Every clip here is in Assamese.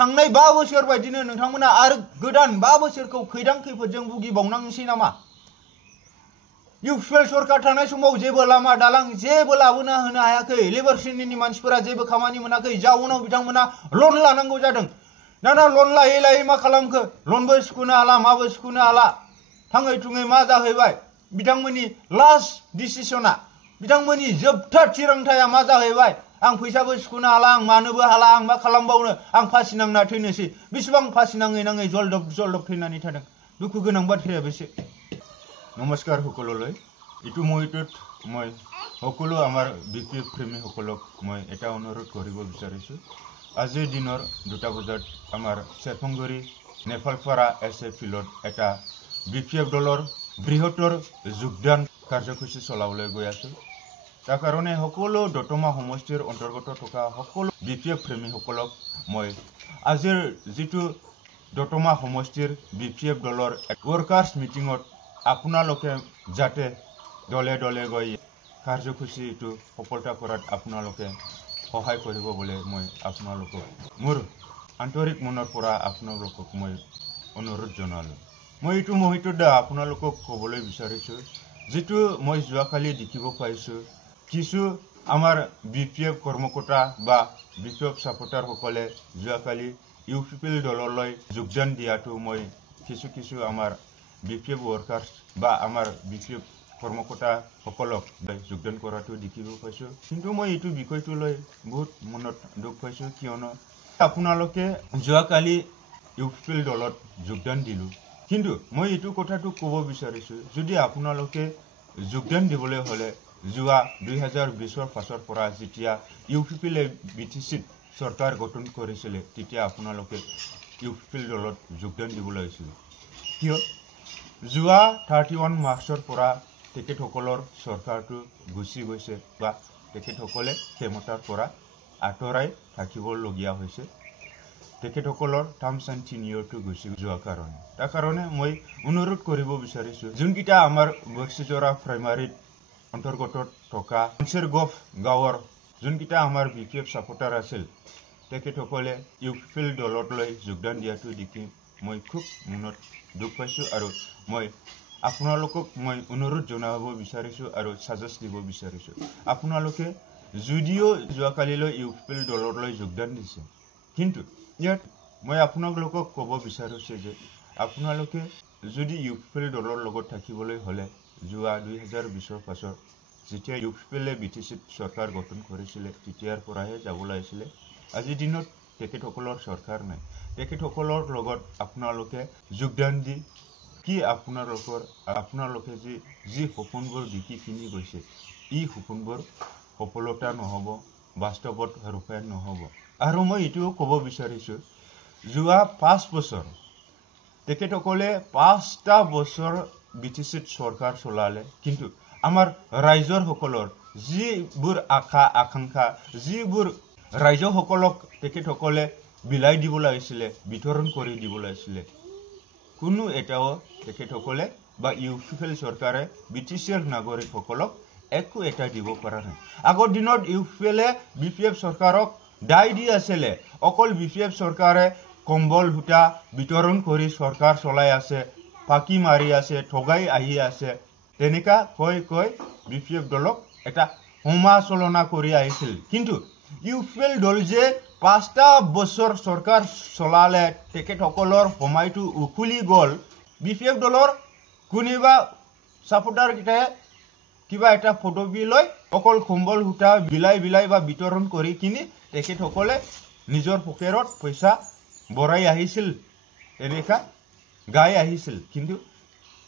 थांनाय 5 बोसोर बायदिनो नोंथांमोना आरो गोदान 5 बोसोरखौ खैदां खैफोदजों भुगिबावनांसै नामा इउपिएल सरकार थानाय समाव जेबो लामा दालां जेबो लाबोना होनो हायाखै लेबार श्रेणीनि मानसिफोरा जेबो खामानि मोनाखै जाउनाव बिथांमोना लन लानांगौ जादों दाना लन लायै लायै मा खालामखो लनबो सुख'नो हाला माबो सुख'नो हाला थाङै थुङै मा जाहैबाय बिथांमोननि लास्ट डिसिसना बिथांमोननि जोबथा थिरांथाया मा जाहैबाय आं फैसाबो सुख'नो हाला आं मानोबो हाला आं मा खालामबावनो आं फासि नांना थैनोसै बेसेबां फासि नाङै नाङै जलदब थैनानै थादों दुखु गोनां बाथ्राया बेसे नमस्कार সকললৈ ইটো মই সকলো আমাৰ বিপিএফ প্ৰেমী সকলক মই এটা অনুৰোধ কৰিব বিচাৰিছো আজিৰ দিনৰ 2টা বজাত আমাৰ চেৰপংগুৰি নেফালপাৰা এছএ ফিল্ডত এটা বিপিএফ দলৰ বৃহত্তৰ যোগদান কাৰ্যসূচী চলাবলৈ গৈ আছো তাৰ কাৰণে সকলো দতমা সমষ্টিৰ অন্তৰ্গত থকা সকলো বিপিএফ প্ৰেমী সকলক মই আজিৰ যেটো দতমা সমষ্টিৰ বিপিএফ দলৰ ওয়াৰ্কাৰ্স মিটিংত আপোনালোকে যাতে দলে দলে গৈ কাৰ্যসূচীটো সফলতা কৰাত আপোনালোকে সহায় কৰিব বুলি মই আপোনালোকক মোৰ আন্তৰিক মনৰ পৰা আপোনালোকক মই অনুৰোধ জনালো মই এইটো মহিতত আপোনালোকক ক'বলৈ বিচাৰিছো যেটো মই যোৱাকালি দেখিব পাইছো কিছু আমাৰ বিপিএফ কৰ্মকৰ্তা বা বিপিএফ সাপোৰ্টাৰ সকলে যোৱাকালি ইউপিএল দললৈ যোগদান দিয়াটো মই কিছু আমাৰ বিপিএফ ওয়াৰ্কাৰ্স বা আমাৰ বিপিএফ কৰ্মকৰ্তা সকলক যোগদান কৰাটো দেখিব পাইছো কিন্তু মই এইটো বিষয়টো লৈ বহুত মনত দুখ পাইছো কিয়নো আপোনালোকে যোৱাকালি ইউপিএল দলত যোগদান দিলো কিন্তু মই এইটো কথাটো ক'ব বিচাৰিছো যদি আপোনালোকে যোগদান দিবলৈ হলে যোৱা 2020 পাছৰ পৰা যেতিয়া ইউপিএল বিটিসি সৰকাৰ গঠন কৰিছিল তেতিয়া আপোনালোকে ইউপিএল দলত যোগদান দিবলৈ আছিল কিয় যোৱা 31 মাৰ্চৰ পৰা তেখেতসকলৰ সৰকাৰটো গুচি গৈছে বা তেখেতসকলে ক্ষমতাৰ পৰা আঁতৰাই থাকিবলগীয়া হৈছে তেখেতসকলৰ টাৰ্মছ এণ্ড টেনিয়ৰটো গুচি যোৱা কাৰণে তাৰ কাৰণে মই অনুৰোধ কৰিব বিচাৰিছো যোনকিটা আমাৰ বক্সিজৰা প্ৰাইমাৰীত অন্তৰ্গত থকা আনসেৰগফ গাঁৱৰ যোনকিটা আমাৰ বিপিএফ সাপোৰ্টাৰ আছিল তেখেতসকলে ইউপিএল দললৈ যোগদান দিয়াটো দেখি মই খুব মনত দুখ পাইছো আৰু মই আপোনালোকক মই অনুৰোধ জনাব বিচাৰিছো আৰু সাজেষ্ট দিব বিচাৰিছো আপোনালোকে যদিও যোৱাকালিলৈ ইউপিএল দললৈ যোগদান দিছে কিন্তু ইয়াত মই আপোনালোকক ক'ব বিচাৰিছো যে আপোনালোকে যদি ইউপিএল দলৰ লগত থাকিবলৈ হলে যোৱা 2020 পাছৰ যেতিয়া ইউপিএল বিটিসি সৰকাৰ গঠন কৰিছিল তেতিয়াৰ পৰাহে যাব লাগিছিল আজি দিনত তেখেতসকলৰ সৰকাৰ নাই তেখেতসকলৰ লগত আপোনালোকে যোগদান দি কি আপোনালোকে যি সপোনবোৰ বিকি কিনি গৈছে ই সপোনবোৰ সফলতা নহব বাস্তৱত ৰূপায়ণ নহব আৰু মই এটো ক'ব বিচাৰিছো যোৱা 5 বছৰ তেখেতসকলে 5টা বছৰ বিটিসি সৰকাৰ চলালে কিন্তু আমাৰ ৰাইজৰ সকলৰ যিবোৰ আশা আকাংক্ষা যিবোৰ ৰাইজ সকলক তেখেতসকলে বিলাই দিব লাগিছিল বিতৰণ কৰি দিব লাগিছিল কোনো এটাও তেখেতসকলে বা ইউপিএল সৰকাৰে বিটিসিৰ নাগৰিক সকলক একো এটা দিব পৰা নাই আগৰ দিনত ইউপিএলে বিপিএফ সৰকাৰক দায় দি আছিল অকল বিপিএফ সৰকাৰে কম্বল হুটা বিতৰণ কৰি সৰকাৰ চলাই আছে পাকি মাৰি আছে ঠগাই আহি আছে তেনেকা কৈ বিপিএফ দলক এটা সমালোচনা কৰি আহিছিল কিন্তু ইউপিএল দল যে 5টা বছৰ সৰকাৰ চলালে তেখেতসকলৰ সময়টো উকুলি গল বিপিএফ দলৰ কোনিবা সাপোৰ্টাৰ কিটা কিবা এটা ফটো বিলৈ অকল কম্বল হুটা বিলাই বা বিতৰণ কৰি কিনি তেখেতসকলে নিজৰ পকেটত পইচা বৰাই আহিছিল এনেকা গাই আহিছিল কিন্তু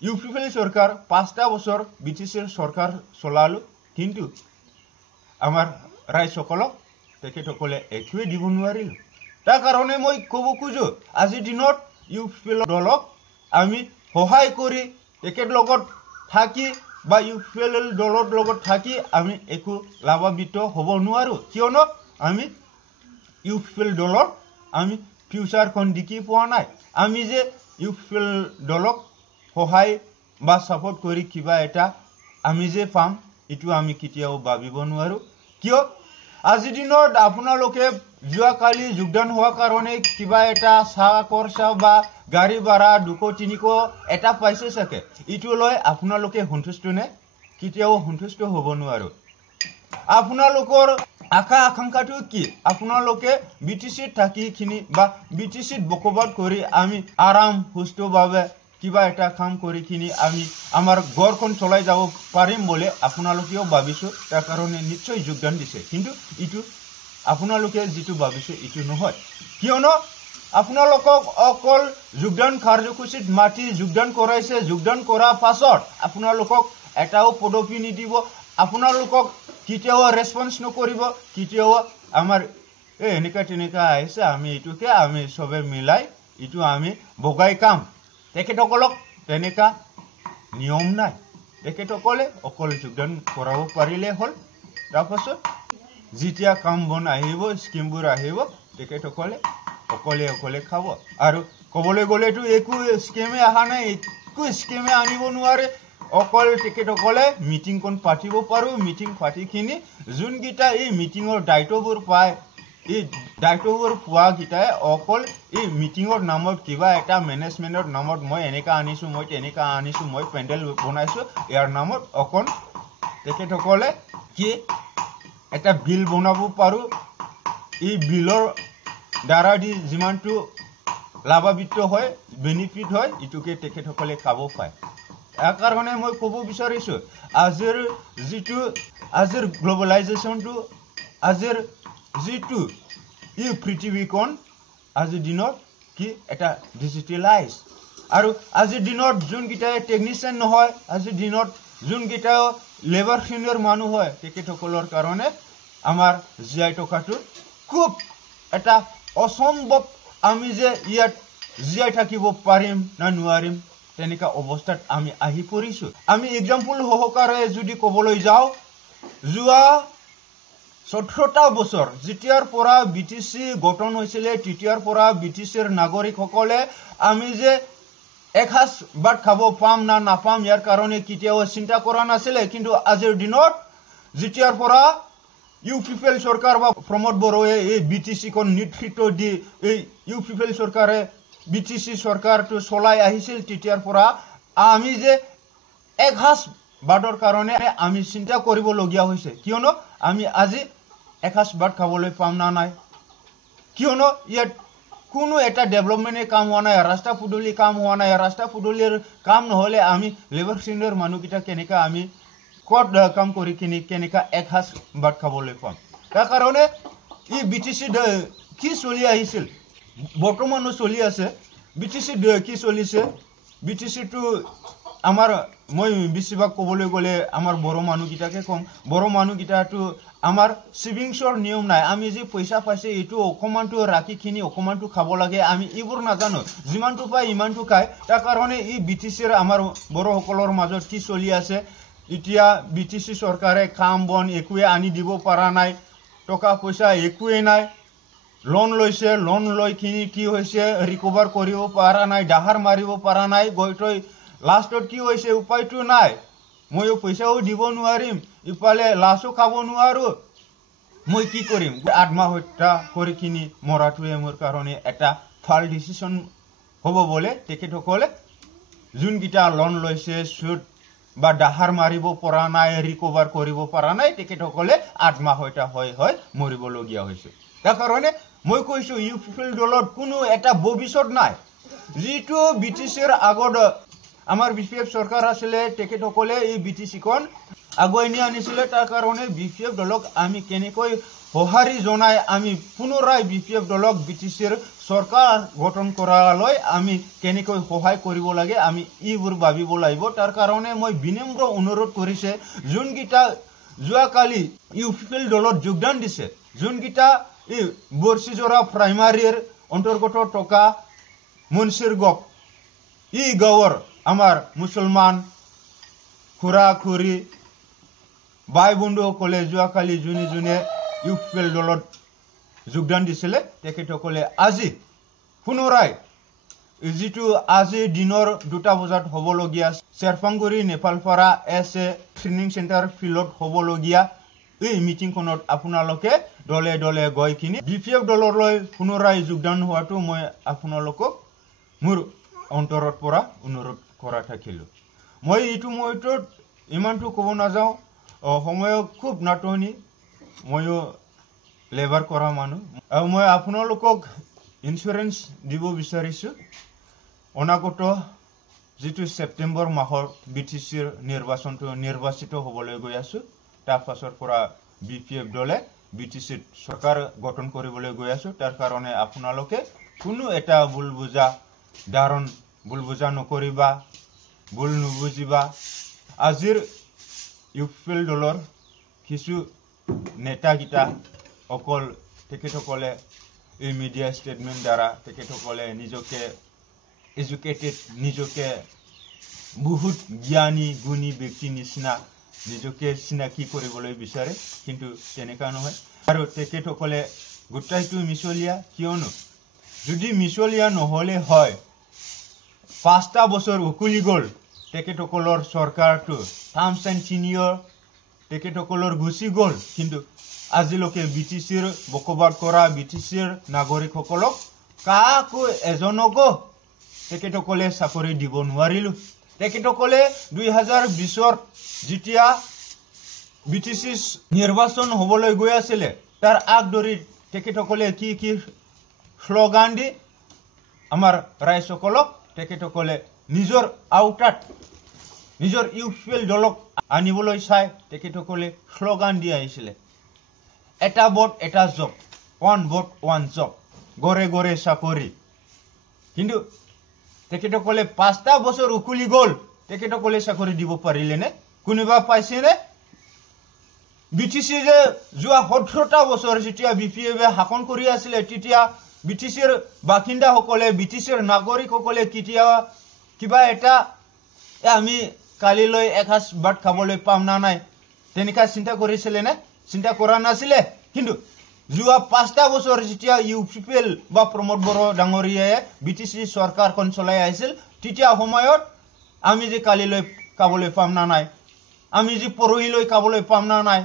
ইউপিএল সৰকাৰ 5টা বছৰ বিটিসিৰ সৰকাৰ চলালো কিন্তু আমাৰ ৰাইজ সকলক তেখেতসকলে একোৱে দিব নোৱাৰিল তাৰ কাৰণে মই ক'ব খুজো আজিৰ দিনত ইউপিএল দলক আমি সহায় কৰি তেখেত লগত থাকি বা ইউপিএল দলৰ লগত থাকি আমি একো লাভান্বিত হ'ব নোৱাৰো কিয়নো আমি ইউপিএল দলৰ আমি ফিউচাৰখন দেখি পোৱা নাই আমি যে ইউপিএল দলক সহায় বা সাপোৰ্ট কৰি কিবা এটা আমি যে পাম এটো আমি কেতিয়াও ভাবিব নোৱাৰো কিয় আজি দিনত আপোনালোকে যোৱাকালি যোগদান হোৱাৰ কাৰণে কিবা এটা চাহ খৰচা বা গাড়ী ভাড়া 200-300 এটা পাইছে চাগে ইটো লৈ আপোনালোকে সন্তুষ্ট নে কেতিয়াও সন্তুষ্ট হ'ব নোৱাৰো আপোনালোকৰ আশা আকাংক্ষাটো কি আপোনালোকে বিটিসি থাকিখিনি বা বিটিসিত বকবাদ কৰি আমি আৰাম সুস্থভাৱে কিবা এটা কাম কৰি কিনি আমি আমাৰ ঘৰখন চলাই যাব পাৰিম বলে আপোনালোকেও ভাবিছো তাৰ কাৰণে নিশ্চয় যোগদান দিছে কিন্তু ইটো আপোনালোকে যেটো ভাবিছে ইটো নহয় কিয়নো আপোনালোকক অকল যোগদান কাৰ্যসূচীত মাটি যোগদান কৰাইছে যোগদান কৰাৰ পাছত আপোনালোকক এটাও পদবী নিদিব আপোনালোকক কেতিয়াও ৰেসপন্স নকৰিব কেতিয়াও আমাৰ এনেকা তেনেকা আহিছে আমি ইটোকে আমি সবে মিলাই ইটো আমি বগাই কাম তেখেতসকলক তেনেকা নিয়ম নাই তেখেতসকলে অকল যোগদান কৰাব পাৰিলে হল তাৰপাছত যেতিয়া কাম বন আহিব স্কিমবোৰ আহিব তেখেতসকলে অকলে খাব আৰু কবলৈ গলেতো একো স্কিমে আহা নাই একো স্কিমে আনিব নোৱাৰে অকল তেখেতসকলে মিটিং কোন পাতিব পাৰো মিটিং পাতিখিনি যোন গিটা এই মিটিংৰ দায়িত্ববোৰ পায় এই দায়িত্ববোৰ পোৱা গিটাই অকল এই মিটিংৰ নামত কিবা এটা মেনেজমেন্টৰ নামত মই এনেকা আনিছো মই তেনেকা আনিছো মই পেন্ডেল বনাইছো ইয়াৰ নামত অকল তেখেতসকলে কি এটা বিল বনাব পাৰো এই বিলৰ দ্বাৰা দি যিমানটো লাভান্বিত হয় বেনিফিট হয় ইটোকে তেখেতসকলে খাব পায় ইয়াৰ কাৰণে মই ক'ব বিচাৰিছো আজিৰ গ্লোবালাইজেশ্যনটো আজিৰ যেটো এই পৃথিৱীখন আজিৰ দিনত কি এটা ডিজিটেলাইজ আৰু আজিৰ দিনত যোন গিটা টেকনিচিয়ান নহয় আজিৰ দিনত যোন গিটা লেবাৰ সিনিয়ৰ মানুহ হয় তেখেতসকলৰ কাৰণে আমাৰ জিআই টকাটো খুব এটা অসম্ভৱ আমি যে ইয়াত জিআই থাকিব পাৰিম না নোৱাৰিম তেনেকা অৱস্থাত আমি আহি পৰিছো আমি এক্সাম্পল সহকাৰে যদি ক'বলৈ যাওঁ যোৱা 17টা বছৰ যেতিয়াৰ পৰা বিটিসি গঠন হৈছিল তেতিয়াৰ পৰা বিটিসিৰ নাগৰিকসকলে আমি যে এখাস ভাত খাব পাম না নাপাম ইয়াৰ কাৰণে কেতিয়াও চিন্তা কৰা নাছিল কিন্তু আজিৰ দিনত যেতিয়াৰ পৰা ইউপিপিএল সরকার বা প্রমোদ বড়োয়ে এই বিটিসি কোন নেতৃত্ব দি এই ইউপিপিএল সরকারে বিটিসি সরকারটো চলাই আহিছিল তেতিয়াৰ পৰা আমি যে এখাস ভাতৰ কাৰণে আমি চিন্তা কৰিব লগিয়া হৈছে কিয়নো আমি আজি এখাস ভাত খাবলৈ পাম না নাই কিয়নো ইয়াত কোনো এটা ডেভেলপমেন্টে কাম হোৱা নাই ৰাস্তা ফুডলি কাম হোৱা নাই ৰাস্তা ফুডলিৰ কাম নহলে আমি লেবাৰ সিনিয়ৰ মানুহকিটা কেনেকা আমি কত কাম কৰি কিনি কেনেকা এখাস ভাত খাবলৈ পাম তাৰ কাৰণে ই বিটিসি কি চলি আহিছিল বৰ্তমানো চলি আছে বিটিসি কি চলিছে বিটিসি টো আমাৰ মই বেছিভাগ ক'বলৈ গলে আমাৰ বড় মানুহকিটাকে কম বড় মানুহকিটাটো আমাৰ সেভিংছৰ নিয়ম নাই আমি যে পইচা পাইছে এটো অকমানটো ৰাখিখিনি অকমানটো খাব লাগে আমি ইবোৰ নাজানো যিমানটো পাই ইমানটো খাই তাৰ কাৰণে ই বিটিসিৰ আমাৰ বড় সকলৰ মাজত কি চলি আছে ইতিয়া বিটিসি সৰকাৰে কাম বন একোৱে আনি দিব পাৰা নাই টকা পয়সা একোৱে নাই লোন লৈছে লোন লৈ কিনি কি হৈছে ৰিকভাৰ কৰিব পাৰা নাই ডাহাৰ মাৰিব পাৰা নাই গইতৈ লাষ্টত কি হৈছে উপায়টো নাই ময়ো পইচাও দিব নোৱাৰিম ইফালে লাছো খাব নোৱাৰো মই কি কৰিম আত্মহত্যা কৰি কিনি মৰাটোৱে মোৰ কাৰণে এটা ফাল ডিসিশন হ'ব বলে তেখেতসকলে যোন গিটা লোন লৈছে সুদ বা ডাহাৰ মাৰিব পৰা নাই ৰিকভাৰ কৰিব পৰা নাই তেখেতসকলে আত্মহত্যা হয় মৰিব লগিয়া হৈছে তাৰ কাৰণে মই কৈছো ইউপিপিএল দলত কোনো এটা ভৱিষ্যত নাই যেটো বিটিসিৰ আগত আমাৰ বিপিএফ সৰকাৰ আছিল তেখেতসকলে এই বিটিসি কোন আগুৱাই নি আনিছিল তাৰ কাৰণে বিপিএফ দলক আমি কেনেকৈ সহাৰি জনাই আমি পুনৰাই বিপিএফ দলক বিটিসিৰ সৰকাৰ গঠন কৰালৈ আমি কেনেকৈ সহায় কৰিব লাগে আমি ইবোৰ ভাবিব লাগিব তাৰ কাৰণে মই বিনম্ৰ অনুৰোধ কৰিছে যোন গিটা যোৱাকালি ইউপিপিএল দলত যোগদান দিছে যোন গিটা এই বৰ্ষিজৰা প্ৰাইমাৰীৰ অন্তৰ্গত টকা মনসিৰ গক ই গাঁৱৰ আমাৰ মুছলমান খুৰা খুৰী ভাই বন্ধুসকলে যোৱাকালি যোনে যোনে ইউপিপিএল দলত যোগদান দিছিলে তেখেতসকলে আজি পুনৰাই যেটো আজি দিনৰ 2টা বজাত হ'বলগীয়া চেৰপাংগুৰি নেপালপাৰা এছ ট্ৰেনিং সেন্টাৰ ফিল্ডত হ'বলগীয়া এই মিটিংখনত আপোনালোকে দলে দলে গৈ কিনি BPF দললৈ পুনৰাই যোগদান হোৱাটো মই আপোনালোকক মোৰ অন্তৰত পৰা অনুৰোধ কৰা থাকিলো মই ইটো মইটো ইমানটো ক'ব নাযাওঁ সময় খুব নাটনি ময়ো লেবাৰ কৰা মানুহ আৰু মই আপোনালোকক ইনস্যুৰেন্স দিব বিচাৰিছো অনাগত যেটো সেপ্টেম্বৰ মাহৰ BTCৰ নিৰ্বাচিত হ'বলৈ গৈ আছে তাৰ পাছৰ পৰা BPF দলে BTC সৰকাৰ গঠন কৰিবলৈ গৈ আছে তাৰ কাৰণে আপোনালোকে কোনো এটা ভুল বুজা নকৰিবা ভুল নুবুজিবা আজিৰ ইউপিএল দলৰ কিছু নেতা গিটা অকল তেখেতসকলে এই মিডিয়া স্টেটমেন্ট দ্বাৰা তেখেতসকলে নিজকে এডুকেটেড নিজকে বহুত জ্ঞানী গুণী ব্যক্তি নিচিনা নিজকে চিনাকি কৰিবলৈ বিচাৰে কিন্তু তেনেকা নহয় আৰু তেখেতসকলে গোটাইটো মিছলিয়া কিয়নো যদি মিছলিয়া নহলে হয় 5টা বছৰ উকুলি গল তেখেতসকলৰ সৰকাৰটো টাৰ্মছ এণ্ড টেনিয়ৰ তেখেতসকলৰ গুচি গল কিন্তু আজিলৈকে BTCৰ বকবাদ কৰা BTCৰ নাগৰিকসকলক কাকো এজনকো তেখেতসকলে চাকৰি দিব নোৱাৰিলো তেখেতসকলে 2020ৰ যেতিয়া BTC নিৰ্বাচন হ'বলৈ গৈ আছিল তাৰ আগদৰি তেখেতসকলে কি স্লোগান দি আমাৰ ৰাইজসকলক তেখেতসকলে নিজৰ আউটাত নিজৰ ইউপিএল দলক আনিবলৈ চাই তেখেতসকলে স্লোগান দি আহিছিল এটা ভোট এটা job one vote one job গৰে গৰে চাকৰি কিন্তু তেখেতসকলে 5টা বছৰ উকুলি গল তেখেতসকলে চাকৰি দিব পাৰিলে নে কোনোবা পাইছে নে BTC যে যোৱা 17টা বছৰ যেতিয়া BPF শাসন কৰি আছিল তেতিয়া BTCৰ বাসিন্দা সকলে BTCৰ নাগৰিক সকলে কিবা এটা আমি কালিলৈ এখাস ভাত খাবলৈ পাম না নাই তেনেকা চিন্তা কৰিছিল নে চিন্তা কৰা নাছিল কিন্তু যোৱা 5টা বছৰ যেতিয়া ইউপিএল বা প্ৰমোদ বড়ো ডাঙৰীয়ায়ে BTC সৰকাৰখন চলাই আহিছিল তেতিয়া সময়ত আমি যে কালিলৈ খাবলৈ পাম না নাই আমি যে পৰহিলৈ খাবলৈ পাম না নাই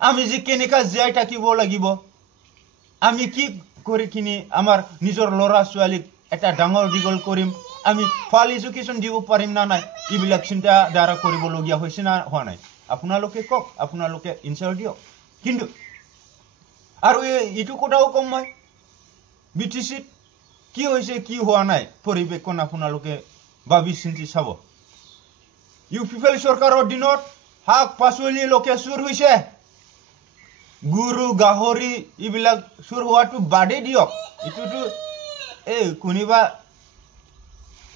আমি যে কেনেকা জীয়াই থাকিব লাগিব আমি কি কৰি কিনি আমাৰ নিজৰ লৰা ছোৱালীক এটা ডাঙৰ দিগল কৰিম আমি ফাল এডুকেশ্যন দিব পাৰিম না নাই ইবিলাক চিন্তা দ্বাৰা কৰিবলগীয়া হৈছে না হোৱা নাই আপোনালোকে কক আপোনালোকে ইনচাৰ দিয়ক কিন্তু আৰু ইটো কথাও কম মই BTC কি হৈছে কি হোৱা নাই পৰিবেকন আপোনালোকে ভাবি চিন্তি চাব ইউপিএল সৰকাৰৰ দিনত হাক পাচলি লোকে চুৰ হৈছে গুৰু গাহৰি ইবিলাক চুৰ হোৱাটো বাদে দিয়ক ইটোটো কোনিবা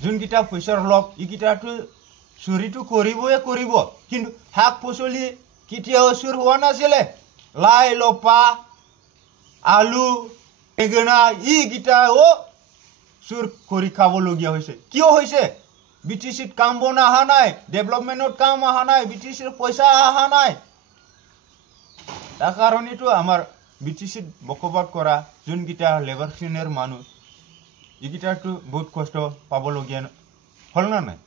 যোনকিটা পইচাৰ লোভ ইকিটাটো চুৰিটো কৰিব কিন্তু হাক পাচলি কেতিয়াও চুৰ হোৱা নাছিল লাই লপা আলু বেঙেনা ইকিটাও চুৰ কৰি খাবলগীয়া হৈছে কিয় হৈছে BTCত কাম বন আহা নাই ডেভেলপমেন্টত কাম আহা নাই BTCৰ পইচা আহা নাই তাৰ কাৰণেটো আমাৰ BTCত বকবাদ কৰা যোনকিটা লেবাৰ শ্ৰেণীৰ মানুহ ইকিটাটো বহুত কষ্ট পাবলগীয়া হল না নাই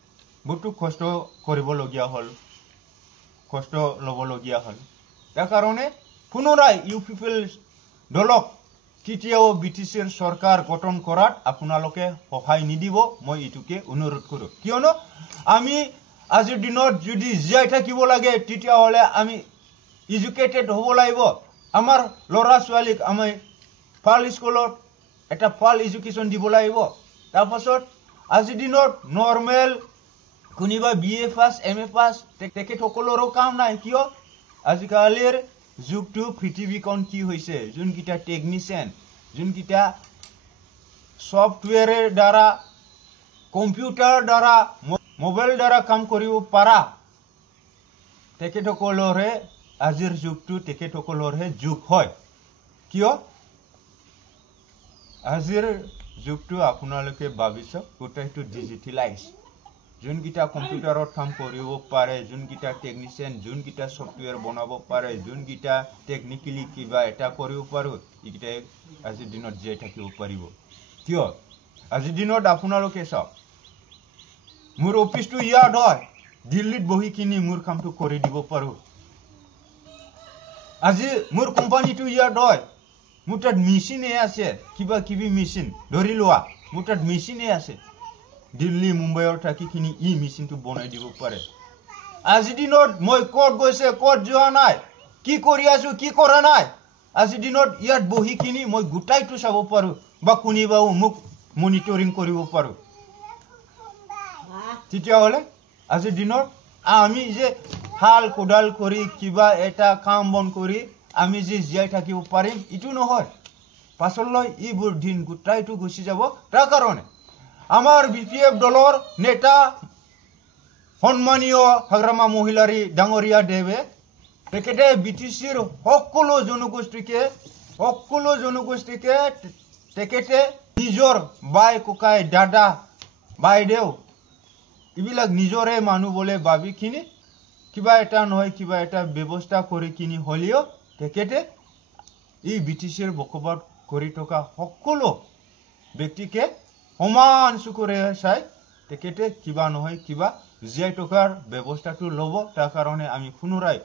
বহুত কষ্ট কৰিবলগীয়া হল কষ্ট লবলগীয়া হল তাৰ কাৰণে পুনৰাই ইউপিএল দলক কেতিয়াও BTCৰ সৰকাৰ গঠন কৰাত আপোনালোকে সহায় নিদিব মই ইটোকে অনুৰোধ কৰো কিয়নো আমি আজিৰ দিনত যদি জীয়াই থাকিব লাগে তেতিয়া হলে আমি এডুকেটেড হ'ব লাগিব আমাৰ লৰা ছোৱালীক আমি ভাল স্কুলত এটা ভাল এডুকেশ্যন দিব লাগিব তাৰ পাছত আজিৰ দিনত নৰ্মেল কোনিবা BA পাস MA পাস তেখেতসকলৰো কাম নাই কিয় আজিকালিৰ যুগটো পৃথিৱীখন কি হৈছে যোনকিটা টেকনিচিয়ান যোনকিটা সফটওয়্যাৰৰ দ্বাৰা কম্পিউটাৰ দ্বাৰা মোবাইল দ্বাৰা কাম কৰিব পাৰা তেখেতসকলৰে আজিৰ যুগটো তেখেতসকলৰহে যুগ হয় কিয় আজিৰ যুগটো আপোনালোকে ভাবিছক গোটেইটো ডিজিটেলাইজ যোনকিটা কম্পিউটাৰত কাম কৰিব পাৰে যোনকিটা টেকনিচিয়ান যোনকিটা সফটওয়্যাৰ বনাব পাৰে যোনকিটা টেকনিক্যালি কিবা এটা কৰিব পাৰো ইকিটা আজিৰ দিনত জীয়াই থাকিব পাৰিব কিয় আজিৰ দিনত আপোনালোকে চাওক মোৰ অফিসটো ইয়াত হয় দিল্লীত বহি কিনি মোৰ কামটো কৰি দিব পাৰো আজি মোৰ কোম্পানিটো ইয়াত হয় মোৰ তাত মেচিনে আছে কিবা কিবি মেচিন ধৰি লোৱা মোৰ তাত মেচিনে আছে দিল্লী মুম্বাইৰ থাকিখিনি ই মেচিনটো বনাই দিব পাৰে আজি দিনত মই ক'ত গৈছে ক'ত যোৱা নাই কি কৰি আছো কি কৰা নাই আজি দিনত ইয়াত বহি কিনি মই গুটাইটো চাব পাৰো বা কোনিবাও মোক মনিটৰিং কৰিব পাৰো তেতিয়া হলে আজি দিনত আমি যে হাল কোদাল কৰি কিবা এটা কাম বন কৰি আমি যে জিয়াই থাকিব পাৰিম ইটো নহয় পাছলৈ ইবোৰ দিন গুটাইটো গুচি যাব তাৰ কাৰণে আমাৰ বিপিএফ দলৰ নেতা সন্মানীয় হাগ্ৰামা মহিলাৰী ডাঙৰীয়া দেৱে তেখেতে বিটিচিৰ সকলো জনগোষ্ঠীকে তেখেতে নিজৰ বাই ককাই দাদা বাইদেউ এইবিলাক নিজৰে মানুহ বলে ভাবিখিনি কিবা এটা নহয় কিবা এটা ব্যৱস্থা কৰি কিনি হলিও তেখেতে এই বিটিচিৰ বকবাদ কৰি থকা সকলো ব্যক্তিকে সমান চকুৰে চাই তেখেতে কিবা নহয় কিবা জিয়াই টকাৰ ব্যৱস্থাটো ল'ব তাৰ কাৰণে আমি পুনৰাই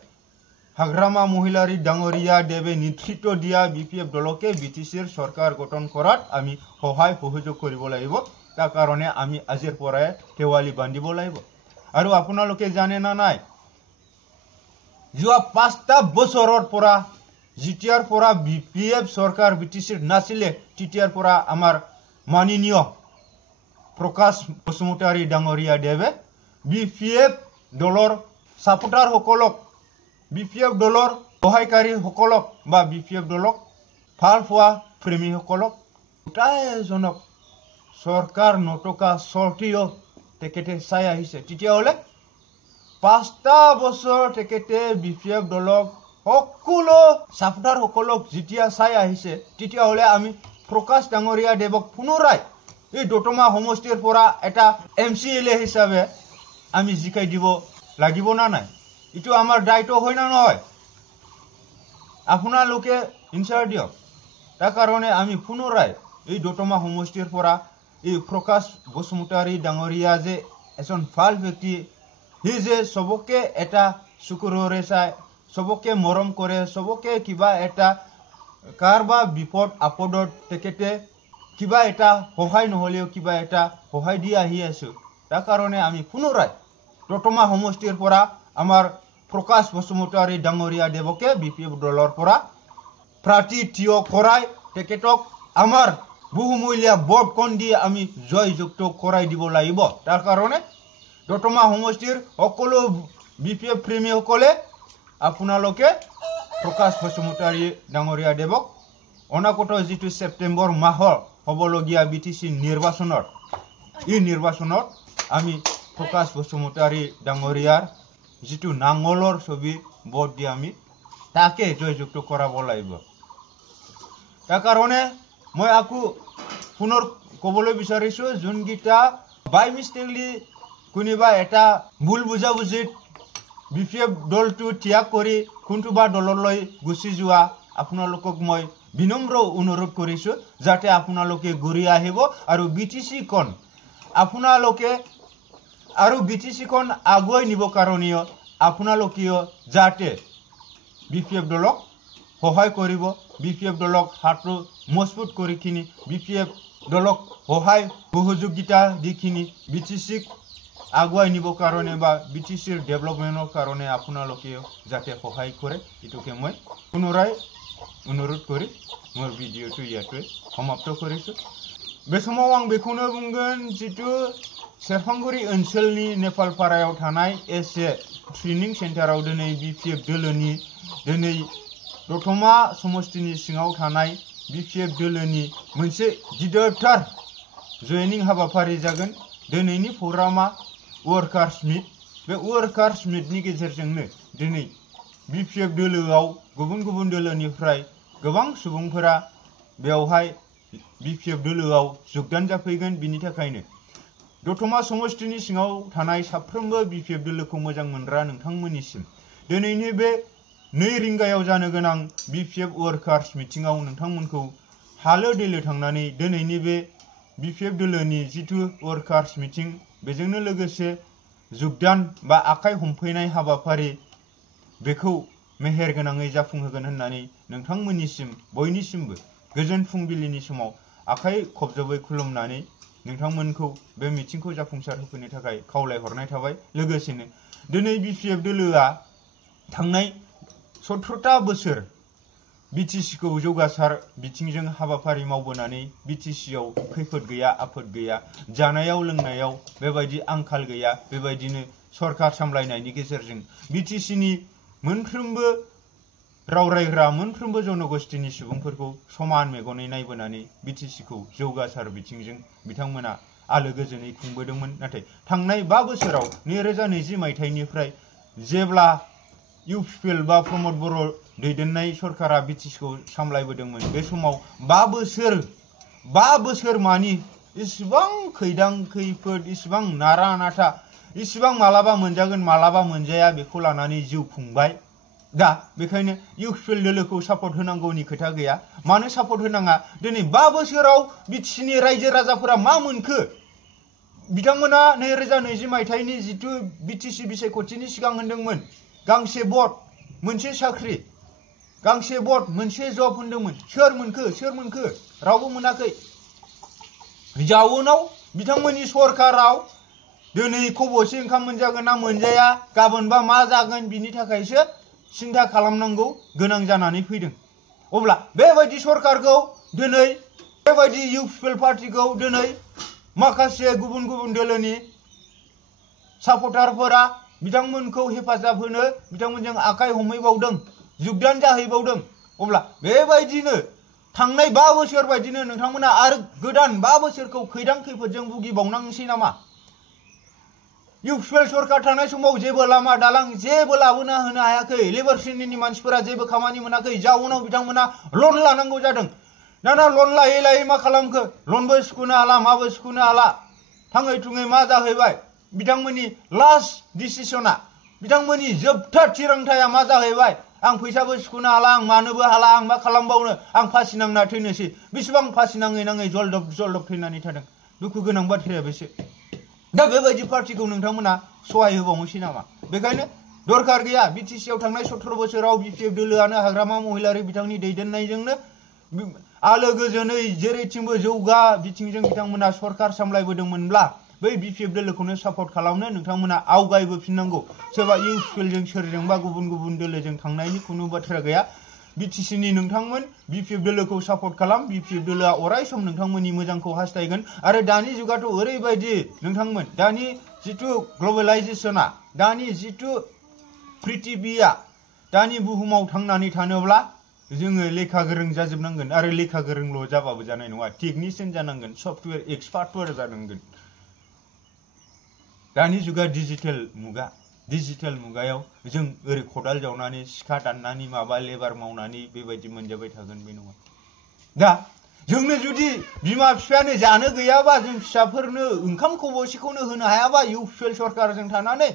হাগ্ৰামা মহিলাৰী ডাঙৰীয়া দেৱে নেতৃত্ব দিয়া বিপিএফ দলকে বিটিচিৰ চৰকাৰ গঠন কৰাত আমি সহায় সহযোগ কৰিব লাগিব তাৰ কাৰণে আমি আজিৰ পৰাই কেৱালি বান্ধিব লাগিব আৰু আপোনালোকে জানে না নাই যোৱা 5টা বছৰৰ পৰা যেতিয়াৰ পৰা বিপিএফ চৰকাৰ বিটিচিৰ নাছিলে তেতিয়াৰ পৰা আমাৰ মাননীয় প্ৰকাশ বসুমতাৰী ডাঙৰীয়া দেৱে বিপিএফ দলৰ সাপোৰ্টাৰ সকলক বিপিএফ দলৰ সহায়কাৰী সকলক বা বিপিএফ দলক ভাল পোৱা প্ৰেমী সকলক গোটাইজনক চৰকাৰ নটকা চৰ্তিও তেখেতে চাই আহিছে তেতিয়া হলে 5টা বছৰ তেখেতে বিপিএফ দলক সকলো সাপোৰ্টাৰ সকলক যেতিয়া চাই আহিছে তেতিয়া হলে আমি প্ৰকাশ ডাঙৰীয়া দেৱক পুনৰাই এই দতমা সমষ্টিৰ পৰা এটা এমচিএলএ হিচাপে আমি জিকাই দিব লাগিব না নাই ইটো আমাৰ দায়িত্ব হয় না নহয় আপোনালোকে ইনচাৰ দিয়ক তাৰ কাৰণে আমি পুনৰাই এই দতমা সমষ্টিৰ পৰা এই প্ৰকাশ বসুমতাৰী ডাঙৰীয়া যে এজন ভাল ব্যক্তি হি যে সবকে এটা চকুৰে চাই সবকে মৰম কৰে সবকে কিবা এটা কাৰবা বিপদ আপদত তেখেতে কিবা এটা সহায় নহলেও কিবা এটা সহায় দি আহি আছো তাৰ কাৰণে আমি পুনৰাই দতমা সমষ্টিৰ পৰা আমাৰ প্ৰকাশ বসুমতাৰী ডাঙৰীয়া দেৱকে বিপিএফ দলৰ পৰা প্ৰাৰ্থী থিয় কৰাই তেখেতক আমাৰ বহুমূলীয়া ভোটখন দি আমি জয়যুক্ত কৰাই দিব লাগিব তাৰ কাৰণে দতমা সমষ্টিৰ সকলো বিপিএফ প্ৰেমীসকলে আপোনালোকে প্ৰকাশ বসুমতাৰী ডাঙৰীয়া দেৱক অনাগত যিটো ছেপ্টেম্বৰ মাহৰ হবলগীয়া বিটিচি নিৰ্বাচনত এই নিৰ্বাচনত আমি প্ৰকাশ বসুমতাৰী ডাঙৰীয়াৰ যিটো নাঙলৰ ছবি ভোট দি আমি তাকে জয়যুক্ত কৰাব লাগিব তাৰ কাৰণে মই আকৌ পুনৰ ক'বলৈ বিচাৰিছো যোনগিটা বাই মিষ্টেকলি কোনোবা এটা ভুল বুজাবুজিত বিপিএফ দলটো ত্যাগ কৰি কোনটোবা দললৈ গুচি যোৱা আপোনালোকক মই বিনম্ৰ অনুৰোধ কৰিছো যাতে আপোনালোকে ঘূৰি আহিব আৰু বিটিচি খন আপোনালোকে আৰু বিটিচি খন আগুৱাই নিব কাৰণেও আপোনালোকেও যাতে বিপিএফ দলক সহায় কৰিব বিপিএফ দলক হাতটো মজবুত কৰি কিনি বিপিএফ দলক সহায় সহযোগিতা দি কিনি বিটিচিক আগুৱাই নিব কাৰণে বা বিটিচিৰ ডেভেলপমেন্টৰ কাৰণে আপোনালোকেও যাতে সহায় কৰে এটোকে মই পুনৰাই অনুৰোধ কৰি মোৰ ভিডিঅ'টো ইয়াতে সমাপ্ত কৰিছো বেসমাव आं बेखौनो बुंगोन जितु सेरफांगुरि ओनसोलनि नेपालपारायाव थानाय एसे ट्रेनिं सेन्टाराव दिनै बिपिएफ दोलोनि दिनै दतमा समष्टिनि सिङाव थानाय बिपिएफ दोलोनि मोनसे गिदिरथार जयनिं हाबाफारि जागोन दिनैनि प्रग्रामा वर्कार्स मिट बे वर्कार्स मिटनि गेजेरजोंनो दिनै बिपिएफ दोलोआव गुबुन गुबुन दोलोनिफ्राय गोबां सुबुंफोरा बेवहाय बिपिएफ दोलोआव योगदान जाफैगोन बिनि थाखायनो दतमा समष्टिनि सिङाव थानाय साफ्रोमबो बिपिएफ दोलोखौ मोजां मोनग्रा नोंथांमोननिसिम दिनैनि बे 2 रिंगायाव जानो गोनां बिपिएफ वर्कार्स मिटिंआव नोंथांमोनखौ हालो दैलो थांनानै दिनैनि बे बिपिएफ दोलोनि जितु वर्कार्स मिटिं बेजोंनो लोगोसे योगदान बा आखाइ हमफैनाय हाबाफारि बेखौ मेहेर गोनाङै जाफुंहोगोन होननानै नोंथांमोननिसिम बयनिसिमबो गोजोन फुंबिलिनि समाव आखाइ खबजबै खुलुमनानै नोंथांमोनखौ बे मिटिंखौ जाफुंसार होफैनो थाखाय खावलायहरनाय थाबाय। लोगोसेनो दिनै बिपिएफ दोलोआ थांनाय 17टा बोसोर बिटिसिखौ जौगासार बिथिंजों हाबाफारि मावबोनानै बिटिसिआव खैफोद गैया आफोद गैया, जानायाव लोंनायाव बेबायदि आंखाल गैया, बेबायदिनो सरकार सामलायनायनि गेजेरजों बिटिसिनि मोनफ्रोमबो राव रायग्रा मोनफ्रोमबो जनगोष्ठीनि सुबुंफोरखौ समान मेगनै नायबोनानै बिटिसिखौ जौगासार बिथिंजों बिथांमोना आलो गोजोनै खुंबोदोंमोन। नाथाय थांनाय 5 बोसोराव 2020 मायथाइनिफ्राय जेब्ला इउपिपिएल बा प्रमद बर' दैदेननाय सरकारा बिटिसिखौ सामलायबोदोंमोन, बे समाव 5 बोसोर मानि इसिबां खैदां खैफोद, इसिबां नारा नाथा, इसिबां मालाबा मोनजागोन मालाबा मोनजाया बेखौ लानानै जिउ खुंबाय। दा बेखायनो इउपिपिएल दोलोखौ सापर्ट होनांगौनि खोथा गैया। मानो सापर्ट होनाङा? दिनै 5 बोसोराव बिटिसिनि रायजो राजाफोरा मा मोनखो? बिथांमोना 2020 मायथाइनि जिथु बिटिसि बिसायख'थिनि सिगां होनदोंमोन गांसे भट मोनसे साख्रि, गांसे भट मोनसे जब होनदोंमोन। सोर मोनखो? रावबो मोनाखै। जाउनाव बिथांमोननि सरकाराव दिनै खबसे ओंखाम मोनजागोन ना मोनजाया, गाबोनबा मा जागोन, बिनि थाखायसो सिन्था खालामनांगौ गोनां जानानै फैदों। अब्ला बेबायदि सरकारखौ दिनै, बेबायदि इउपिपिएल पार्टिखौ दिनै माखासे गुबुन गुबुन दोलोनि सापर्टारफोरा बिथांमोनखौ हेफाजाब होनो बिथांमोनजों आखाइ हमहैबावदों, जुगदान जाहैबावदों। अब्ला बेबायदिनो थांनाय 5 बोसोर बायदिनो नोंथांमोना आरो गोदान 5 बोसोरखौ खैदां खैफोदजों भुगिबावनांसै नामा? इउपिपिएल सरकार थानाय समाव जेबो लामा दालां जेबो लाबोना होनो हायाखै, लेबार श्रेणिनि मानसिफोरा जेबो खामानि मोनाखै, जाउनाव बिथांमोना लन लानांगौ जादों। दाना लन लायै लायै मा खालामखो? लनबो सुख'नो हाला, माबो सुख'नो हाला, थाङै थुङै मा जाहैबाय? बिथांमोननि लास्ट डिसिसना, बिथांमोननि जोबथा थिरांथाया मा जाहैबाय? आं फैसाबो सुख'नो हाला, आं मानोबो हाला, आं मा खालामबावनो, आं फासि नांना थैनोसै। बेसेबां फासि नाङै नाङै जलदब थैनानै थादों। दुखु गोनां बाथ्राया बेसो। दा बेबायदि पार्टिखौ नोंथांमोना सहाय होबावनोसै नामा? बेखायनो दरकार गैया। बिटिसिआव थांनाय 17 बोसोराव बिपिएफ दोलोआनो हाग्रामा महिलारि बिथांनि दैदेननायजोंनो आलो गोजोनै जेरैथिंबो जौगा बिथिंजों बिथांमोना सरकार सामलायबोदोंमोनब्ला बै बिपिएफ दोलोखौनो सापर्ट खालामनो नोंथांमोना आवगायबोफिननांगौ। सोरबा इउपिपिएलजों सोरजोंबा गुबुन गुबुन दोलोजों थांनायनि खुनु बाथ्रा गैया। बिटिसिनि नोंथांमोन बिपिएफ दोलोखौ सापर्ट खालाम। बिपिएफ दोलोआ अराय सम नोंथांमोननि मोजांखौ हास्थायगोन। आरो दानि जुगाथ' ओरैबायदि नोंथांमोन, दानि जिथु ग्लबेलाइजेसना, दानि जिथु प्रिथिबिया, दानि बुहुमाव थांनानै थानोब्ला जोङो लेखा गोरों जाजोबनांगोन। आरो लेखा गोरोंल' जाबाबो जानाय नङा, टेकनिशियान जानांगोन, सफ्टवेयर एक्सपार्टफोर जानांगोन। दानि जुगा डिजिटेल मुगा। डिजिटेल मुगायाव जों ओरै खदाल जावनानै सिखा दाननानै माबा लेबार मावनानै बेबायदि मोनजाबाय थागोन बे नङा। दा जोंनो जुदि बिमा बिफायानो जानो गैयाबा, जों फिसाफोरनो ओंखाम खबसेखौनो होनो हायाबा इउपिपिएल सरकारजों थानानै,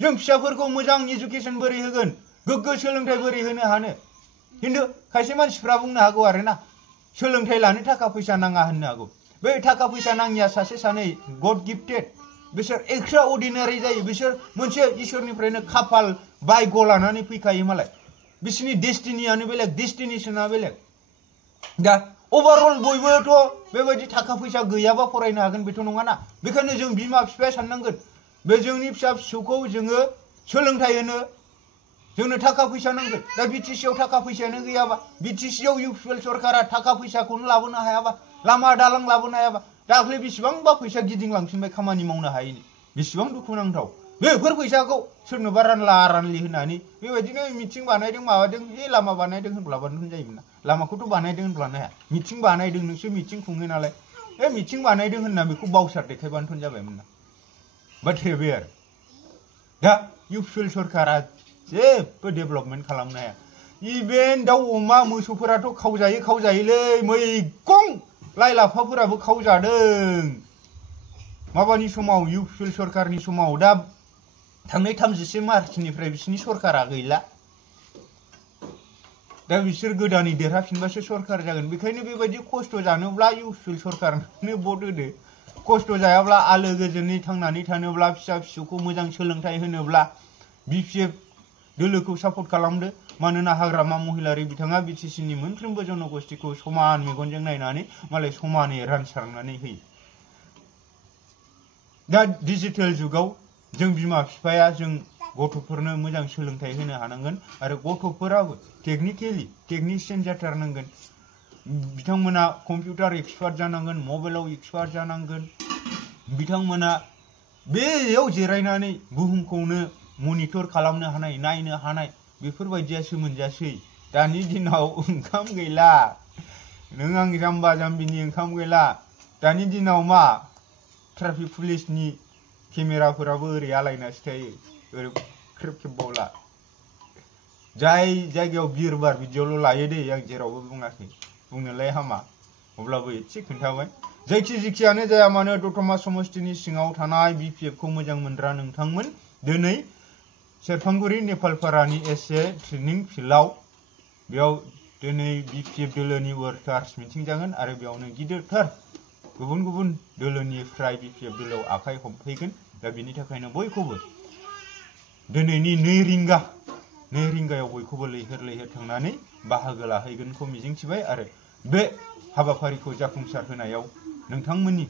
जों फिसाफोरखौ मोजां इडुकेसन बोरै होगोन, गोग्गो सोलोंथाइ बोरै होनो हानो? खिन्थु खायसे मानसिफ्रा बुंनो हागौ आरोना, सोलोंथाइ लानो थाखा फैसा नाङा होननो हागौ। बै थाखा फैसा नाङिया सासे सानै गड गिफ्टेड, बिसोर एक्सट्रा अर्डिनारि जायो। बिसोर मोनसे इसोरनिफ्रायनो खाफाल बायग' लानानै फैखायो मालाय। बिसोरनि डेस्टिनियानो बेलेग, डेस्टिनेसना बेलेग। दा ओभारअल बयबोथ' बेबायदि थाखा फैसा गैयाबा फरायनो हागोन बेथ' नङाना। बेखायनो जों बिमा बिफाया साननांगोन, बे जोंनि फिसा फिसौखौ जोङो सोलोंथाइ होनो जोंनो थाखा फैसा नांगोन। दा बिटिसिआव थाखा फैसायानो गैयाबा, बिटिसिआव इउपिपिएल सरकारा थाखा फैसाखौनो लाबोनो हायाबा, लामा दालां लाबोनो हायाबा, दाख्लै बेसेबांबा फैसा गिदिंलांफिनबाय खामानि मावनो हायैनि। बेसेबां दुखुनांथाव। बेफोर फैसाखौ सोरनोबा रानला रानलि होनानै बेबायदिनो मिथिं बानायदों माबादों, लामा बानायदों होनब्लाबानो होनजायोमोन ना। लामाखौथ' बानायदों होनब्लानो हाया, मिथिं बानायदों, नोंसोर मिथिं खुङो नालाय, मिथिं बानायदों होनना बेखौ बावसार देखायबानोथ' जाबायमोन ना। बाथ्राया बे आरो। दा इउपिपिएल सरकारा जेबो डेभेलपमेन्ट खालामनो हाया। इभेन दाउ अमा मोसौफोराथ' खावजायोलै, मैगं लाइ लाफाफोराबो खावजादों माबानि समाव, इउपिपिएल सरकारनि समाव। दा थांनाय 31 मार्चनिफ्राय बिसोरनि सरकारा गैला। दा बिसोर गोदानै देरहाफिनबासो सरकार जागोन। बेखायनो बेबायदि खस्थ' जानोब्ला इउपिपिएल सरकारनो भट होदो। खस्थ' जायाब्ला, आलो गोजोनै थांनानै थानोब्ला, फिसा फिसौखौ मोजां सोलोंथाइ होनोब्ला बिपिएफ दोलोखौ सापर्ट खालामदो मानोना हाग्रामा महिलारि बिथाङा बिटिसिनि मोनफ्रोमबो जनगोष्ठीखौ समान मेगनजों नायनानै मालाय समानै रानसारनानै होयो दा डिजिटेल जुगाव जों बिमा बिफाया जों गथ'फोरनो मोजां सोलोंथाइ होनो हानांगोन आरो गथ'फोराबो टेक्निशियान जाथारनांगोन बिथांमोना कम्पिउटार एक्सपार्ट जानांगोन मबाइलाव एक्सपार्ट जानांगोन बिथांमोना बेयाव जिरायनानै बुहुमखौनो मनिटर खालामनो हानाय नायनो हानाय बेफोरबायदियासो मोनजासै दानि दिनाव ओंखाम गैला नों आं जाम्बा जाम्बिनि ओंखाम गैला दानि दिनाव मा ट्राफिक पुलिसनि केमेराफोराबो ओरै आलायनासो थायो ओरै ख्रेब खेबबावला जाय जायगायाव बिर बार बिदियावल' लायो दै आं जेरावबो बुङाखै बुंनोलाय हामा अब्लाबो एसे खोन्थाबाय जेखियानो जाया मानो दतमा समष्टिनि सिङाव थानाय बिपिएफखौ मोजां मोनग्रा नोंथांमोन दिनै सेरफांगुरि नेपालपारानि एसए ट्रेनिं फिल्डआव बेयाव दिनै बिपिएफ दोलोनि वर्कार्स मिटिं जागोन आरो बेयावनो गिदिरथार गुबुन गुबुन दोलोनिफ्राय बिपिएफ दोलोआव आखाइ हमफैगोन दा बिनि थाखायनो बयखौबो दिनैनि 2 रिंगायाव बयखौबो लैहोर थांनानै बाहागो लाहैगोनखौ मिजिंथिबाय आरो बे हाबाफारिखौ जाफुंसार होनायाव नोंथांमोननि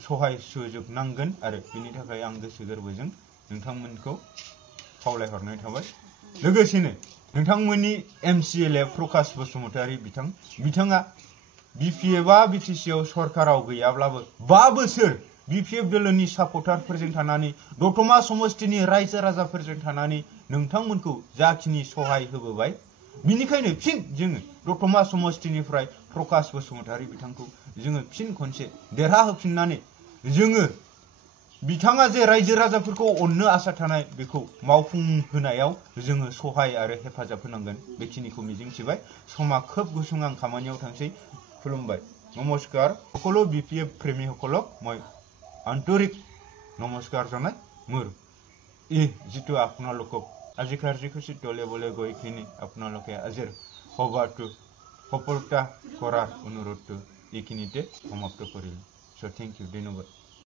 सहाय सुजुग नांगोन आरो बिनि थाखाय आं गोसो गोरबोजों नोंथांमोनखौ खावलायहरनाय थाबाय लोगोसेनो नोंथांमोननि एमसिएलए प्रकाश बसुमतारी बिथाङा बिपिएफआ बिटिसिआव सरकाराव गैयाब्लाबो 5 बोसोर बिपिएफ दोलोनि सापर्टारफोरजों थानानै दतमा समष्टिनि रायजो राजाफोरजों थानानै नोंथांमोनखौ जाखिनि सहाय होबोबाय बिनिखायनो फिन जोङो दतमा समष्टिनिफ्राय प्रकाश बसुमतारी बिथांखौ जोङो फिन खनसे देरहाहोफिननानै जोङो बिथाङा जे रायजो राजाफोरखौ अननो आसा थानाय बेखौ मावफुंहोनायाव जोङो सहाय आरो हेफाजाब होनांगोन बेखिनिखौ मिजिंथिबाय समा खोब गुसुं आं खामानियाव थांसै खुलुमबाय नमस्कार সকলো বিপিএফ প্রেমীসকলক মই আন্তৰিক নমস্কাৰ জনাই মোৰ যিটো আপোনালোকক আজি কাৰ্যসূচীত দলে বলে গৈখিনি আপোনালোকে আজিৰ সভাটো সফলতা কৰাৰ অনুৰোধটো এইখিনিতে সমাপ্ত কৰিলোঁ। চ' থেংক ইউ ধন্যবাদ।